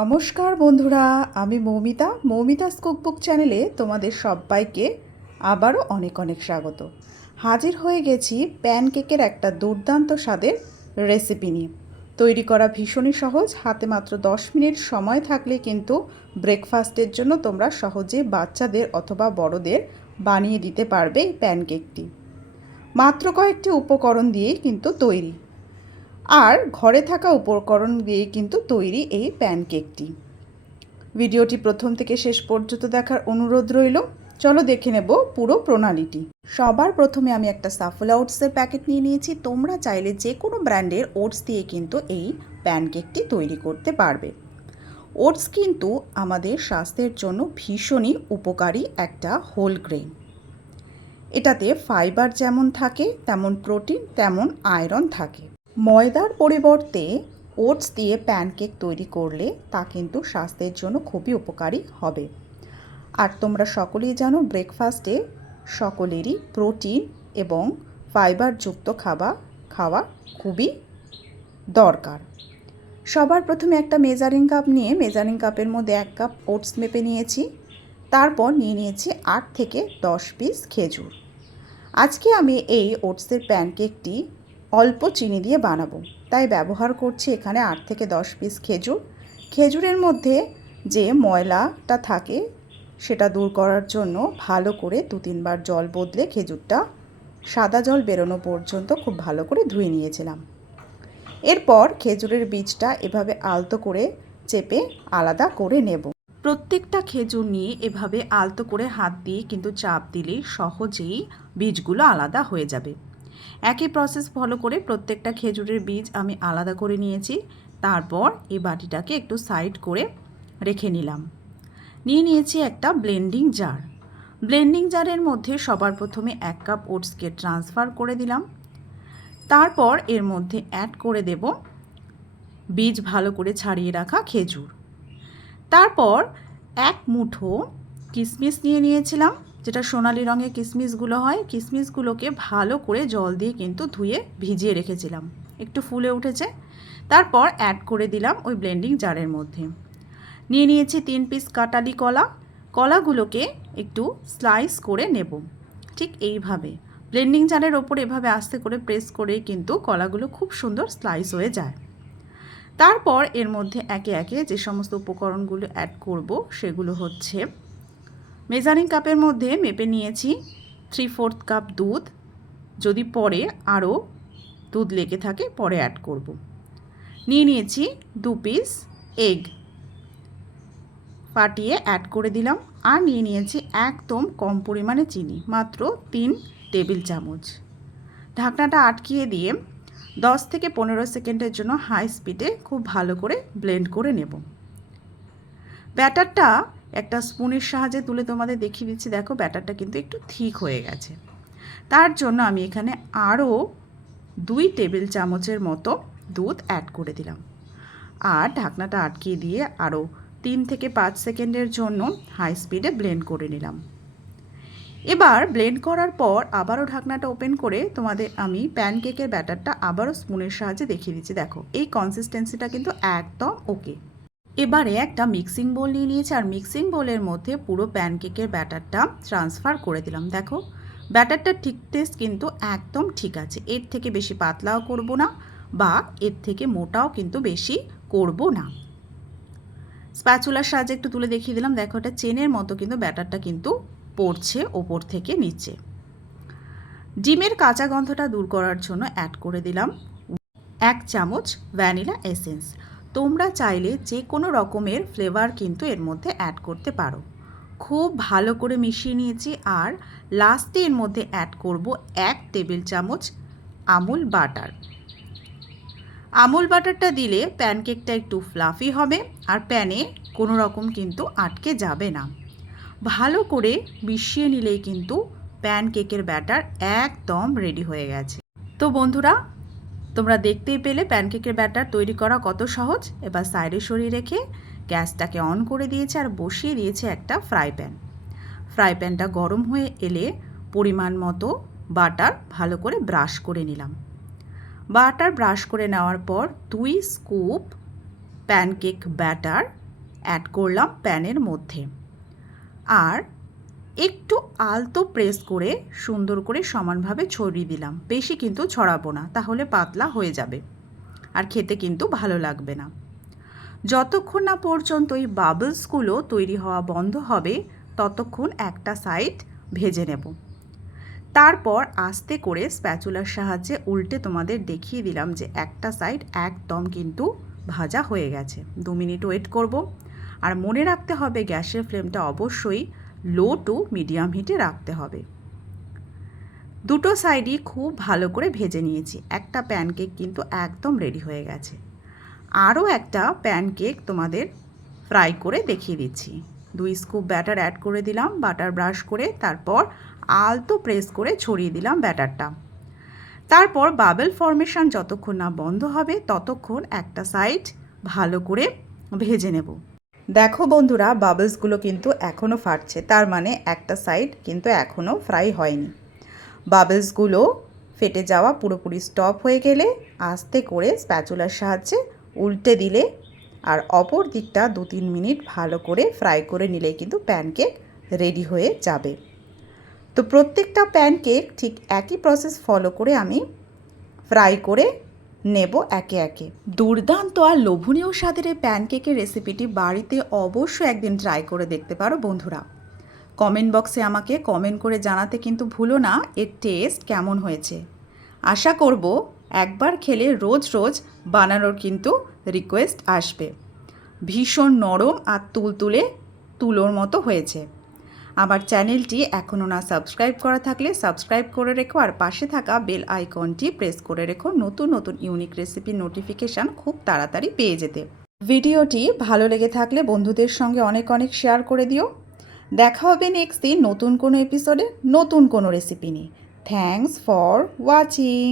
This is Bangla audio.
নমস্কার বন্ধুরা, আমি মৌমিতাস কুকবুক চ্যানেলে তোমাদের সবাইকে আবারও অনেক অনেক স্বাগত। হাজির হয়ে গেছি প্যানকেকের একটা দুর্দান্ত স্বাদের রেসিপি নিয়ে। তৈরি করা ভীষণই সহজ, হাতে মাত্র 10 মিনিট সময় থাকলে কিন্তু ব্রেকফাস্টের জন্য তোমরা সহজে বাচ্চাদের অথবা বড়দের বানিয়ে দিতে পারবে এই প্যানকেকটি। মাত্র কয়েকটি উপকরণ দিয়েই কিন্তু তৈরি, আর ঘরে থাকা উপকরণ দিয়ে কিন্তু তৈরি এই প্যানকেকটি। ভিডিওটি প্রথম থেকে শেষ পর্যন্ত দেখার অনুরোধ রইল। চলো দেখে নেব পুরো প্রণালীটি। সবার প্রথমে আমি একটা সাফোলা ওটসের প্যাকেট নিয়ে নিয়েছি। তোমরা চাইলে যে কোনো ব্র্যান্ডের ওটস দিয়ে কিন্তু এই প্যানকেকটি তৈরি করতে পারবে। ওটস কিন্তু আমাদের স্বাস্থ্যের জন্য ভীষণই উপকারী একটা হোল গ্রেন। এটাতে ফাইবার যেমন থাকে তেমন প্রোটিন তেমন আয়রন থাকে। ময়দার পরিবর্তে ওটস দিয়ে প্যানকেক তৈরি করলে তা কিন্তু স্বাস্থ্যের জন্য খুবই উপকারী হবে। আর তোমরা সকলেই জানো ব্রেকফাস্টে সকলেরই প্রোটিন এবং ফাইবারযুক্ত খাওয়া খুবই দরকার। সবার প্রথমে একটা মেজারিং কাপ নিয়ে মেজারিং কাপের মধ্যে 1 কাপ ওটস মেপে নিয়েছি। তারপর নিয়ে নিয়েছি 8 থেকে 10 পিস খেজুর। আজকে আমি এই ওটসের প্যানকেকটি অল্প চিনি দিয়ে বানাবো, তাই ব্যবহার করছি এখানে 8 থেকে 10 পিস খেজুর। খেজুরের মধ্যে যে ময়লাটা থাকে সেটা দূর করার জন্য ভালো করে 2-3 বার জল বদলে খেজুরটা সাদা জল বেরোনো পর্যন্ত খুব ভালো করে ধুয়ে নিয়েছিলাম। এরপর খেজুরের বীজটা এভাবে আলতো করে চেপে আলাদা করে নেব। প্রত্যেকটা খেজুর নিয়ে এভাবে আলতো করে হাত দিয়ে কিন্তু চাপ দিলেই সহজেই বীজগুলো আলাদা হয়ে যাবে। একই প্রসেস ফলো করে প্রত্যেকটা খেজুরের বীজ আমি আলাদা করে নিয়েছি। তারপর এই বাটিটাকে একটু সাইড করে রেখে নিলাম। নিয়ে নিয়েছি একটা ব্লেন্ডিং জার। ব্লেন্ডিং জারের মধ্যে সবার প্রথমে 1 কাপ ওটসকে ট্রান্সফার করে দিলাম। তারপর এর মধ্যে অ্যাড করে দেব বীজ ভালো করে ছাড়িয়ে রাখা খেজুর। তারপর 1 মুঠো কিশমিশ নিয়ে নিয়েছিলাম, যেটা সোনালি রঙের কিশমিশগুলো হয়। কিশমিশগুলোকে ভালো করে জল দিয়ে কিন্তু ধুয়ে ভিজিয়ে রেখেছিলাম, একটু ফুলে উঠেছে। তারপর অ্যাড করে দিলাম ওই ব্লেন্ডিং জারের মধ্যে। নিয়ে নিয়েছি 3 পিস কাটালি কলা। কলাগুলোকে একটু স্লাইস করে নেব, ঠিক এইভাবে ব্লেন্ডিং জারের ওপর এভাবে আস্তে করে প্রেস করে কিন্তু কলাগুলো খুব সুন্দর স্লাইস হয়ে যায়। তারপর এর মধ্যে একে একে যে সমস্ত উপকরণগুলো অ্যাড করব সেগুলো হচ্ছে, মেজারিং কাপের মধ্যে মেপে নিয়েছি 3/4 কাপ দুধ। যদি পরে আরও দুধ লেগে থাকে পরে অ্যাড করব। নিয়ে নিয়েছি 2 পিস এগ, ফাটিয়ে অ্যাড করে দিলাম। আর নিয়ে নিয়েছি একদম কম পরিমাণে চিনি, মাত্র 3 টেবিল চামচ। ঢাকনাটা আটকিয়ে দিয়ে 10 থেকে 15 সেকেন্ডের জন্য হাই স্পিডে খুব ভালো করে ব্লেন্ড করে নেব। ব্যাটারটা একটা স্পুনের সাহায্যে তুলে তোমাদের দেখিয়ে দিচ্ছি। দেখো ব্যাটারটা কিন্তু একটু থিক হয়ে গেছে। তার জন্য আমি এখানে আরও 2 টেবিল চামচের মতো দুধ অ্যাড করে দিলাম। আর ঢাকনাটা আটকিয়ে দিয়ে আরও 3 থেকে 5 সেকেন্ডের জন্য হাই স্পিডে ব্লেন্ড করে নিলাম। এবার ব্লেন্ড করার পর আবারও ঢাকনাটা ওপেন করে তোমাদের আমি প্যানকেকের ব্যাটারটা আবারও স্পুনের সাহায্যে দেখিয়ে দিচ্ছি। দেখো এই কনসিস্টেন্সিটা কিন্তু একদম ওকে। এবারে একটা মিক্সিং বোল নিয়ে নিয়েছি, আর মিক্সিং বোলের মধ্যে পুরো প্যানকেকের ব্যাটারটা ট্রান্সফার করে দিলাম। দেখো ব্যাটারটা থিকনেস কিন্তু একদম ঠিক আছে, এর থেকে বেশি পাতলাও করব না বা এর থেকে মোটাও কিন্তু বেশি করব না। স্প্যাচুলার সাহায্যে একটু তুলে দেখিয়ে দিলাম। দেখো এটা চেনের মতো কিন্তু ব্যাটারটা কিন্তু পড়ছে ওপর থেকে নিচে। ডিমের কাঁচা গন্ধটা দূর করার জন্য অ্যাড করে দিলাম 1 চামচ ভ্যানিলা এসেন্স। তোমরা চাইলে যে কোনো রকমের ফ্লেভার কিন্তু এর মধ্যে অ্যাড করতে পারো। খুব ভালো করে মিশিয়ে নিয়েছি। আর লাস্টে এর মধ্যে অ্যাড করব 1 টেবিল চামচ আমুল বাটার। আমুল বাটারটা দিলে প্যানকেকটা একটু ফ্লাফি হবে আর প্যানে কোনো রকম কিন্তু আটকে যাবে না। ভালো করে মিশিয়ে নিলেই কিন্তু প্যানকেকের ব্যাটার একদম রেডি হয়ে গেছে। তো বন্ধুরা, তোমরা দেখতেই পেলে প্যানকেকের ব্যাটার তৈরি করা কত সহজ। এবার সাইডে সরিয়ে রেখে গ্যাসটাকে অন করে দিয়েছে আর বসিয়ে দিয়েছে একটা ফ্রাই প্যান। ফ্রাই প্যানটা গরম হয়ে এলে পরিমাণ মতো বাটার ভালো করে ব্রাশ করে নিলাম। বাটার ব্রাশ করে নেওয়ার পর 2 স্কুপ প্যানকেক ব্যাটার অ্যাড করলাম প্যানের মধ্যে। আর একটু আলতো প্রেস করে সুন্দর করে সমানভাবে ছড়িয়ে দিলাম। বেশি কিন্তু ছড়াবো না, তাহলে পাতলা হয়ে যাবে আর খেতে কিন্তু ভালো লাগবে না। যতক্ষণ না পর্যন্ত এই বাবলসগুলো তৈরি হওয়া বন্ধ হবে ততক্ষণ একটা সাইড ভেজে নেব। তারপর আস্তে করে স্প্যাচুলার সাহায্যে উল্টে তোমাদের দেখিয়ে দিলাম যে একটা সাইড একদম কিন্তু ভাজা হয়ে গেছে। 2 মিনিট ওয়েট করব। আর মনে রাখতে হবে গ্যাসের ফ্লেমটা অবশ্যই লো টু মিডিয়াম হিটে রাখতে হবে। দুটো সাইডই খুব ভালো করে ভেজে নিয়েছি। একটা প্যানকেক কিন্তু একদম রেডি হয়ে গেছে। আরও একটা প্যানকেক তোমাদের ফ্রাই করে দেখিয়ে দিচ্ছি। 2 স্কুপ ব্যাটার অ্যাড করে দিলাম, বাটার ব্রাশ করে, তারপর আলতো প্রেস করে ছড়িয়ে দিলাম ব্যাটারটা। তারপর বাবেল ফর্মেশন যতক্ষণ না বন্ধ হবে ততক্ষণ একটা সাইড ভালো করে ভেজে নেব। দেখো বন্ধুরা, বাবলসগুলো কিন্তু এখনও ফাটছে, তার মানে একটা সাইড কিন্তু এখনও ফ্রাই হয়নি। বাবলসগুলো ফেটে যাওয়া পুরোপুরি স্টপ হয়ে গেলে আস্তে করে স্প্যাচুলার সাহায্যে উল্টে দিলে আর অপর দিকটা 2-3 মিনিট ভালো করে ফ্রাই করে নিলে কিন্তু প্যানকেক রেডি হয়ে যাবে। তো প্রত্যেকটা প্যানকেক ঠিক একই প্রসেস ফলো করে আমি ফ্রাই করে নেব একে একে। দুর্দান্ত আর লোভনীয় স্বাদের এই প্যানকেকের রেসিপিটি বাড়িতে অবশ্যই একদিন ট্রাই করে দেখতে পারো বন্ধুরা। কমেন্ট বক্সে আমাকে কমেন্ট করে জানাতে কিন্তু ভুলো না এর টেস্ট কেমন হয়েছে। আশা করব একবার খেলে রোজ রোজ বানানোর কিন্তু রিকোয়েস্ট আসবে। ভীষণ নরম আর তুলতুলে তুলোর মতো হয়েছে। আমার চ্যানেলটি এখনও না সাবস্ক্রাইব করা থাকলে সাবস্ক্রাইব করে রেখো আর পাশে থাকা বেল আইকনটি প্রেস করে রেখো নতুন নতুন ইউনিক রেসিপির নোটিফিকেশান খুব তাড়াতাড়ি পেয়ে যেতে। ভিডিওটি ভালো লেগে থাকলে বন্ধুদের সঙ্গে অনেক অনেক শেয়ার করে দিও। দেখা হবে নেক্সট দিন নতুন কোনো এপিসোডে নতুন কোনো রেসিপি নিয়ে। Thanks for watching.